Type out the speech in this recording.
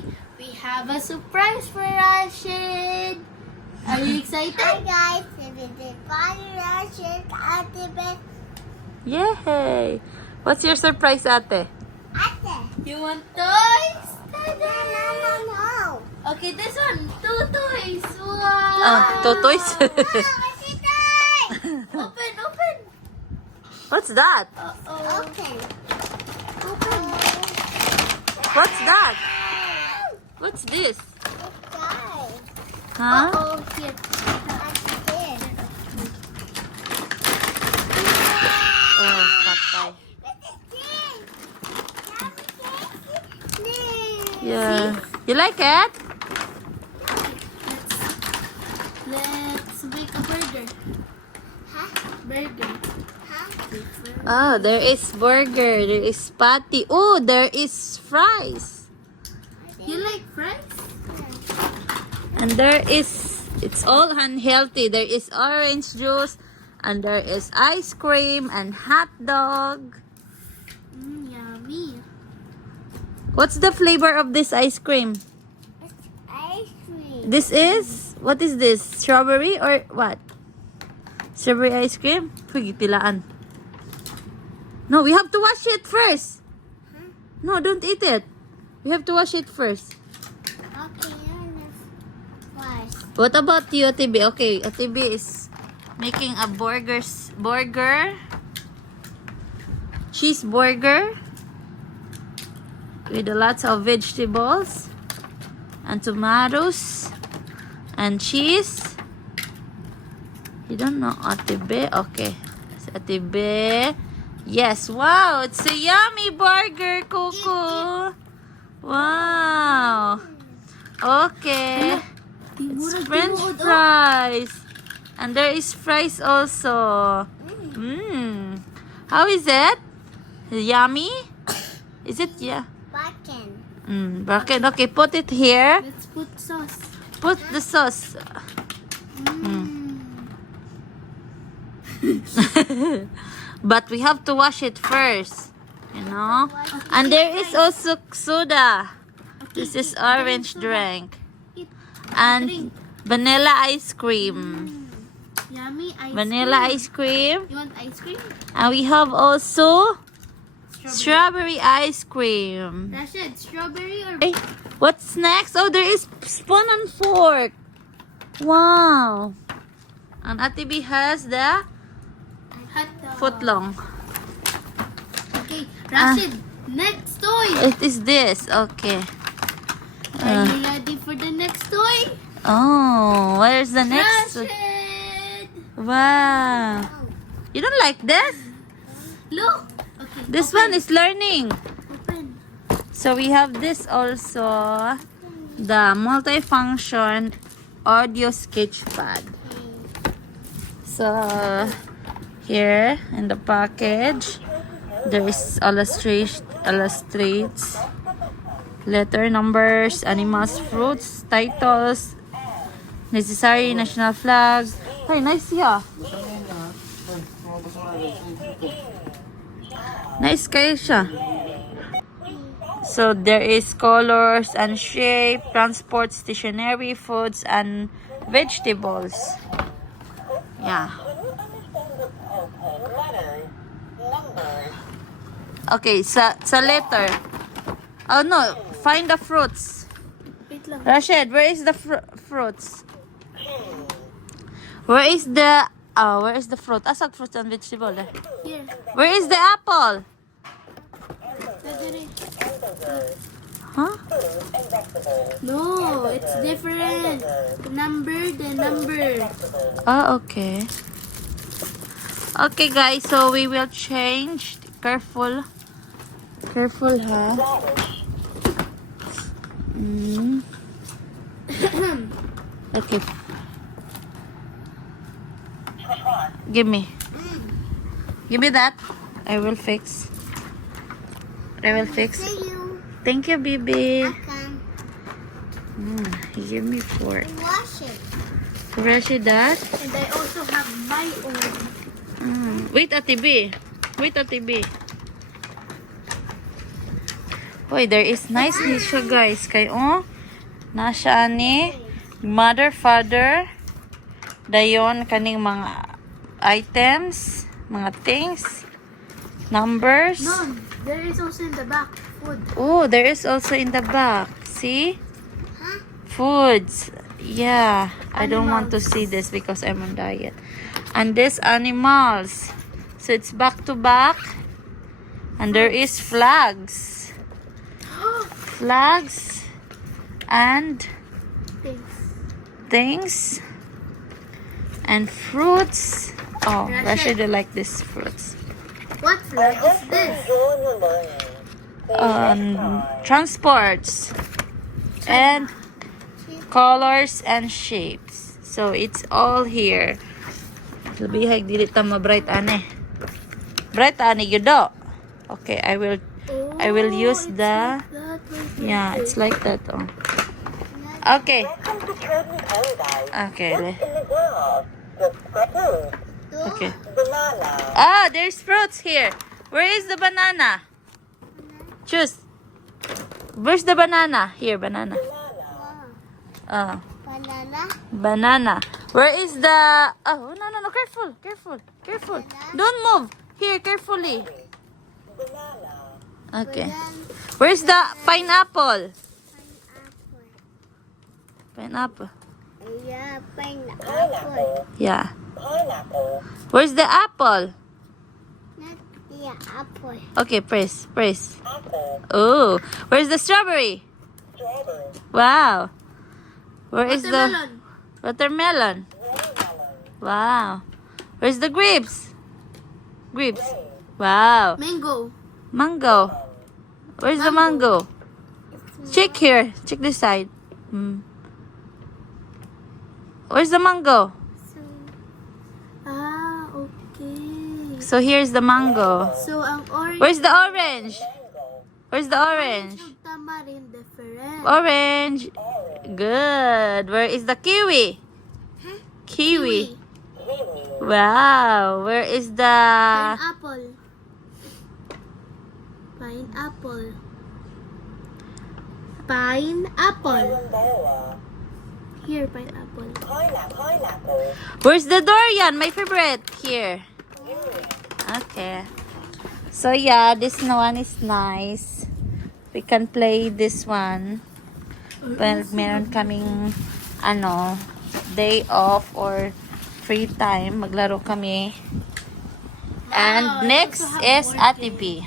Yummy, we have a surprise for Rashid. Are you excited? Hi guys, this is Bonnie Rashid Ate. Yay! What's your surprise, ate? You want toys? No. Okay, this one. 2 toys. Wow. Two toys? Open, open. What's that? Uh-oh. Open. What's that? What's this? Huh? Uh-oh. Here. Oh, patay. Yeah. You like it? Let's make a burger. Burger. Oh, there is burger. There is patty. Oh, there is fries. You like fries? And there is, it's all unhealthy. There is orange juice. And there is ice cream and hot dog. Yummy. What's the flavor of this ice cream? Ice cream. This is, what is this? Strawberry or what? Strawberry ice cream? Uy, pilaan. No, we have to wash it first. No, don't eat it. We have to wash it first. Okay, first. What about you, Atibi? Okay, Atibi is making a burger, cheeseburger with lots of vegetables and tomatoes and cheese. You don't know Atibi? Okay. It's Atibi. Yes. Wow. It's a yummy burger, Coco. Wow. Okay. It's French fries. And there is fries also. Mmm. How is it? Yummy? Is it? Yeah. Button. Bracken. Okay, put it here. Let's put sauce. Put the sauce. But we have to wash it first. You know? And there is also soda. This is orange drink. Eat. And Drink. vanilla ice cream. Yummy ice Vanilla cream. ice cream. You want ice cream? And we have also strawberry ice cream. Rashid, strawberry or Hey, what's next? Oh, there is spoon and fork. Wow. And Ate B has the hot dog? footlong. Okay, Rashid, next toy. It is this. Okay. Are you ready for the next toy? Oh, where's the next? Rashid! Wow. You don't like this? Look! Okay, This open. one is learning. Open. So we have this also. The multifunction audio sketch pad. So here in the package, there is illustrates letter, numbers, animals, fruits, titles, necessary national flag. Hey, nice yeah. Nice kayo siya. So there is colors and shape, transport, stationery, foods, and vegetables. Yeah. Okay, sa letter. Oh no, find the fruits. Wait lang. Rashid, where is the fruits? Where is the fruit? Asag fruits and vegetable. Here. Where is the apple? Huh? No, it's different. The number. Oh, okay. Okay, guys. So we will change. Careful. Careful, ha? Okay. Give me. Give me that. I will fix. See you. Thank you, baby. Welcome. Give me fork. Wash it. Brush it that. And I also have my own. Wait, Ate B. Wait, Ate B. Uy, there is nice ni siya guys. Kay nasa ani mother, father. Dayon kaning mga items, mga things, numbers. No, there is also in the back food. Oh, there is also in the back. See? Foods. Yeah. I don't want to see this because I'm on diet. And this animals. So it's back to back. And there is flags. Flags and Thanks. things and fruits. Oh, Rashid. Rashid, I like these fruits. What flag is this? Transports and colors and shapes. So it's all here. Labihag dili ta ma-bright ane. Bright ane gyud do. Okay, I will use it's the like that, yeah, it's like that. Oh. Okay. Okay. Okay. Ah, there's fruits here. Where is the banana? Choose. Where's the banana? Here, banana. Banana. Banana. Where is the... Oh, no. Careful. Careful. Don't move. Here, carefully. Okay. Where's the pineapple? Pineapple. Yeah, pineapple. Yeah. Where's the apple? Not the apple. Okay, press. Oh, where's the strawberry? Wow. Where is the Watermelon. watermelon? Wow. Where's the grapes? Wow. Mango. Mango. Where's the mango? Check here. Check this side. Where's the mango? Okay. So here's the mango. So, ang orange. Where's the orange? Where's the orange? Ang tamarind different. Orange. Good. Where is the kiwi? Kiwi. Wow. Where is the... Pineapple. Here, pineapple. Where's the durian? My favorite. Here. Okay. So yeah, this one is nice. We can play this one. Well, meron kaming day off or free time. Maglaro kami. And next is Ate B.